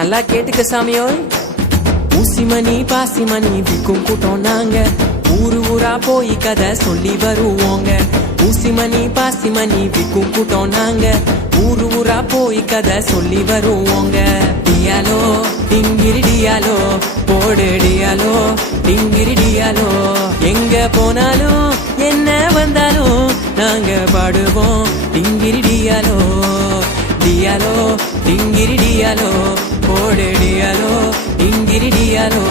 நல்லா கேட்டுக்க சாமியோய். ஊசிமணி பாசிமணி விற்கும் கூட்டம் நாங்க, ஊரு ஊரா போய் கதை சொல்லி வருவோங்க. ஊசிமணி பாசிமணி விற்கும் கூட்டம் நாங்க, ஊரு ஊரா போய் கதை சொல்லி வருவோங்க. டியாலோ டிங்கிரி டியாலோ போடு டியாலோ டிங்கிரி டியாலோ, எங்க போனாலும் என்ன வந்தாலும் நாங்க பாடுவோம் டிங்கிரி டியாலோ. டியாலோ டிங்கிரி டியாலோ போடு டியாலோ டிங்கிரி டியாலோ.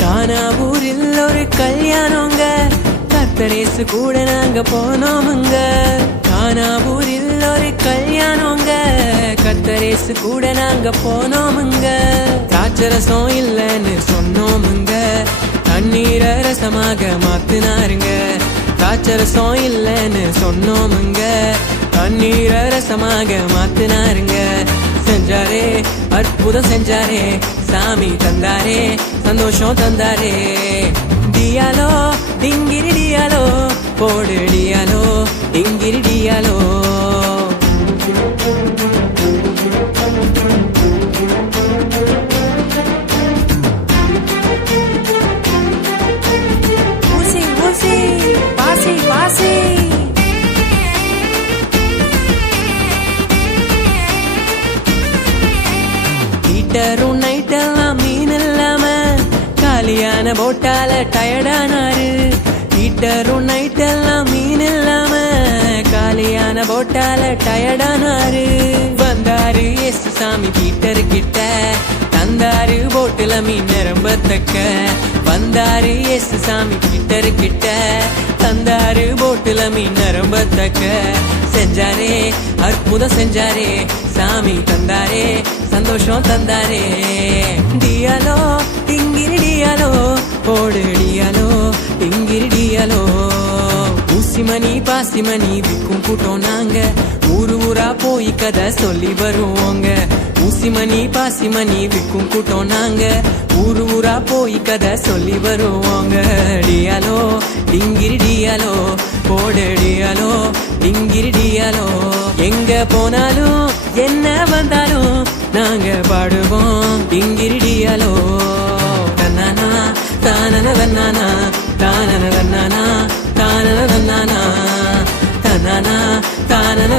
கானாவூரில் ஒரு கல்யாணங்க, கர்த்தரேசு கூட நாங்க போனோமுங்க. கானாவூரில் ஒரு கல்யாணங்க, கர்த்தரேசு கூட நாங்க போனோமுங்க. திராட்சரசம் இல்லைன்னு சொன்னோமுங்க, தண்ணீரை ரசமாக மாத்தினாருங்க. திராட்சரசம் இல்லைன்னு சொன்னோமுங்க, தண்ணீரை ரசமாக மாத்தினாருங்க. செஞ்சாரே அற்புதம் செஞ்சாரே, சாமி தந்தாரே சந்தோஷம் தந்தாரே. டியாலோ டிங்கிரி டியாலோ போடு டியாலோ டிங்கிரி டியாலோ. ஊசி ஊசி பாசி பாசி, ஹீட்டரும் நைட்டெல்லாம் மீன் இல்லாம காலியான போட்டால டயர்டானாரு. ஹீட்டரும் நைட்டெல்லாம் மீன் இல்லாம காலியான போட்டால டயர்டானாரு. வந்தாரு ஏசு சாமி பீட்டர் கிட்ட, தந்தாரு போட்டுல மீன் நிரம்பத்தக்க. வந்தாரு ஏசு சாமி பீட்டர் கிட்ட, தந்தாரு போட்டுல மீன் நிரம்பத்தக்க. செஞ்சாரே அற்புதம் செஞ்சாரே, சாமி தந்தாரே சந்தோஷம் தந்தாரே. டியாலோ டிங்கிரி டியாலோ போடு டியாலோ டிங்கிரி டியாலோ. ஊசிமணி பாசிமணி விற்கும் கூட்டம் நாங்க, ஊரு ஊரா போய் கதை சொல்லி வருவோங்க. ஊசிமணி பாசிமணி விற்கும் கூட்டம் நாங்க, ஊரு ஊரா போய் கதை சொல்லி வருவோங்க. டியாலோ டிங்கிரி டியாலோ போடு டியாலோ டிங்கிரி டியாலோ, எங்க போனாலும் என்ன வந்தாலும் நாங்க பாடுவோம் டிங்கிரி டியாலோ. தன்னானா தானன தன்னானா தானன தன்னானா தானன தன்னானா தன்னானா தானன